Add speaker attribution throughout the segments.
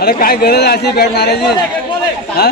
Speaker 1: अरे काय गरज अशी बॅट मारायची? हा?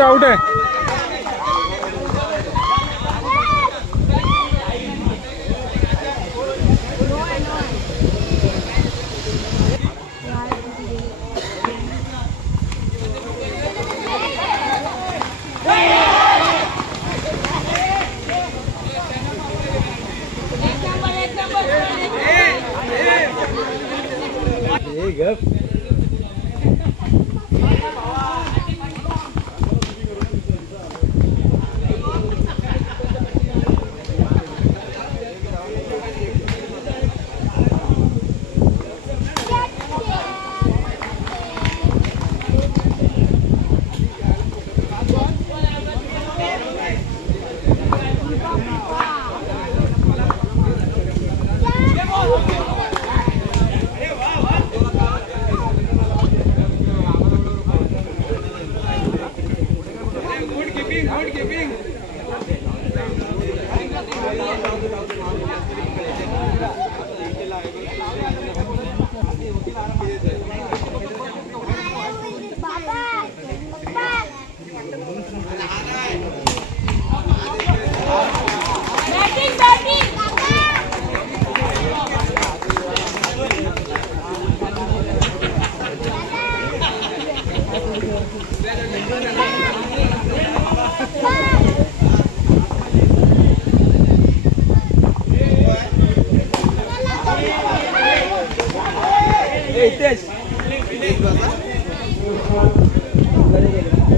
Speaker 2: आउट आहे
Speaker 3: किती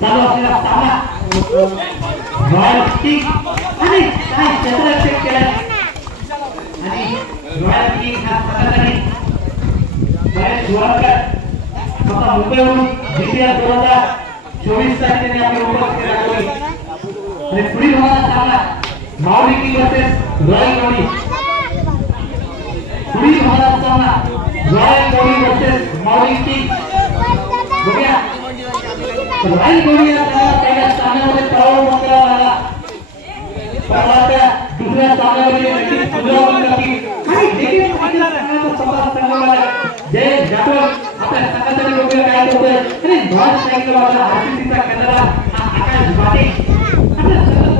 Speaker 4: चालू असलेला सामना रॉयल किंग आणि काही क्षेत्ररक्षक केलं आणि रॉयल किंग हा स्वतःसाठी बरेच स्वतः मुंबईवरून जीपीएल दोन हजार चोवीससाठी त्यांनी आपली उपस्थिती आणि पुढील होणारा सामना माऊली वर्सेस रॉयल पुढील होणारा सामना रॉयल कोणी वर्सेस माऊली बघूया. रॉयल कोणी या पहिल्या पराभव पत्करावा लागला परवाच्या दुसऱ्या सामन्यामध्ये नक्कीच आणि देखील संघाला जय जाधव आपल्या संघाचा वगैरे काय होतोय आणि नॉन स्ट्राईकला आपला आरसीसीचा कन्नडा आकाश भाटे आपल्या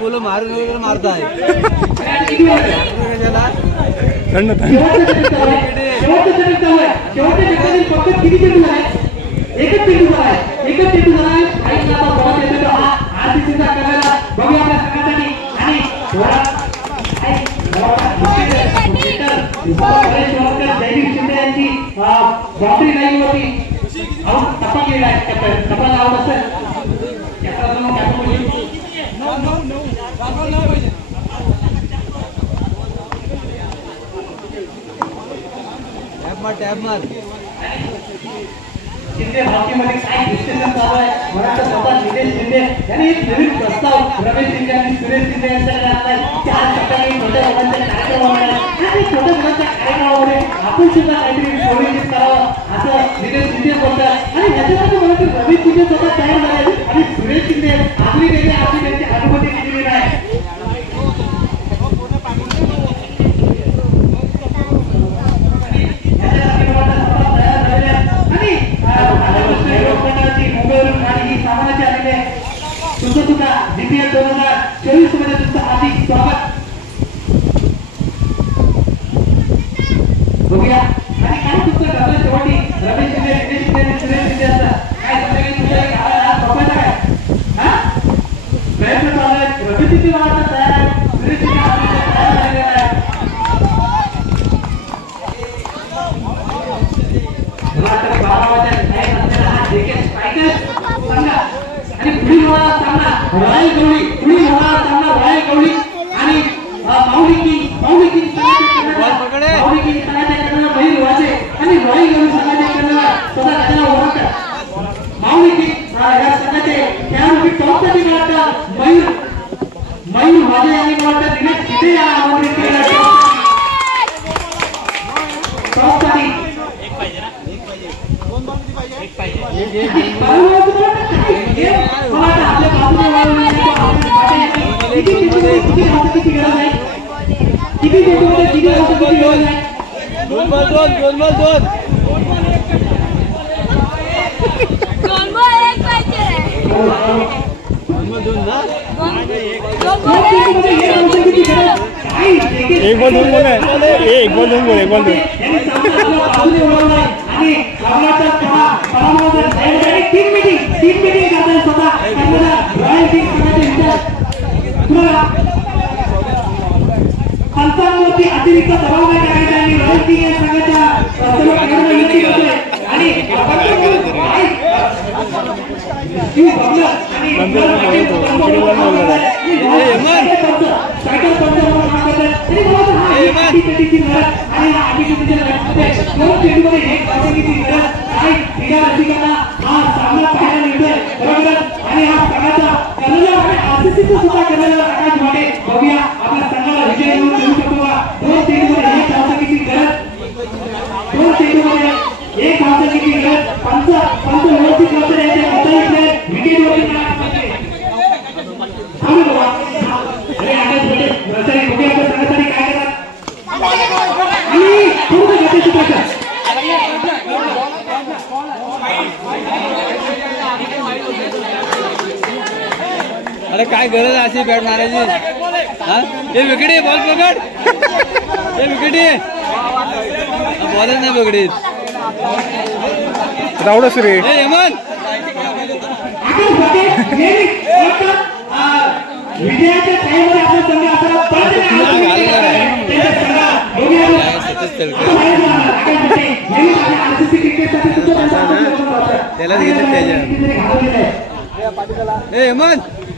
Speaker 1: बोलो
Speaker 4: मारो मारता
Speaker 1: है
Speaker 2: थंड
Speaker 4: एकच चेंडू झाला आहे एकच चेंडू झाला आहे आईला आता बॉल येतो तो हा हा तिसरीचा करायला बघूया आपल्या संघासाठी आणि थोडा दैनिक शिंदे यांची बाउंड्री लाईन होती। तपा गेला आहे तपा लावत असेल
Speaker 1: मार टॅप मार.
Speaker 4: शिंदे हॉकीमध्ये काय चालू आहे? स्वतः शिंदे यांनी एक नवीन प्रस्ताव रमेश शिंदे आणि सुरेश शिंदे यांच्याकडे आणलाय. छोट्या मुलांच्या आणि छोट्या मुलांच्या कार्यक्रमामध्ये आपण सुद्धा काहीतरी सुनिश्चित करावं असं शिंदे बोलतात. आणि याच्यासाठी मला रमेश शिंदे स्वतः तयार झाले आणि सुरेश शिंदे आपली त्यांनी आपली त्यांची अनुमती दिलेली नाही याच्यासाठी मला तर स्वतः तयार झालेले आहेत. आणि मुंबईवरून गाडी ही सामानाची आलेली आहे तुमचं आयपीएल दोन हजार चोवीसमध्ये तुमचं हार्दिक स्वागत. बघूया. आणि काय तुमचं घरचं शेवटी? रमेश शिंदे निलेश शिंदे सुरेश शिंदे असतात काय संध्याकाळी तुमच्या काय प्रयत्न चालू आहेत. रमेश शिंदे मला तयार आहे सुरेश शिंदे आपली तयार झालेले आहे मला वाटतं बारा वाजता नाही असलेला हा JK Strikers संघ आणि पुढील होणारा सामना रॉयल गवळी पुढील होणारा सामना रॉयल गवळी आणि अं, माऊली किंग माऊली किंग संघाचे
Speaker 1: बॉल पकडे.
Speaker 4: कर्णधार- माऊली किंग संघाचे कर्णधार मयूर वाचे आणि रॉयल गवळी संघाचे कर्णधार स्वतः त्याला ओळखतात माऊली किंग अं, या संघाचे खेळाडू टॉपसाठी मला वाटतं मयूर मयूर वाजे यांनी मला वाटतं दिनेश शिंदे याला आमंत्रित केलेलं आहे टॉपसाठी किती
Speaker 1: दोन बॉल
Speaker 3: एक पाहिजे
Speaker 1: दोन बॉल दोन ना
Speaker 3: दोन बॉल एक
Speaker 2: एक बॉल दोन बोल आहे ए,
Speaker 4: पंचांवरती अतिरिक्त दबाव नाही टाकायचा आणि रॉयल या संघाच्या सर्व खेळाडूंना विनंती करतोय. आणि सायकल काम करतात. आणि मला हा लढत आणि दोन चेंडूमध्ये एक लढत क्रीडा रसिकांना हा सामना पाहायला मिळतोय बरोबर आणि हा संघाचा कर्णधार आणि आरसीसीचा सुद्धा कर्णधार आकाश वाटे बघूया आपल्या संघाला विजय मिळवून देऊ शकतो का? दोन एक धावसंख्येची लढत दोन चेंडूमध्ये एक धावसंख्येची लढत पंच पंच व्यवस्थित लक्ष द्यायचे. कोणताही प्लेअर थांबू बाबा. अरे आकाश वाटे, बघूया आपल्या संघासाठी काय करतात? आणि गतीची
Speaker 1: अरे काय गरज आहे अशी बॅट मारायची हा हे विकेट बॉल पकड हे विकेट बॉलच नाही पकडीत
Speaker 2: रावडस रे
Speaker 1: हे हेमंत. त्यालाच त्याच्या.
Speaker 4: घालवलेलं आहे.
Speaker 1: हे हेमंत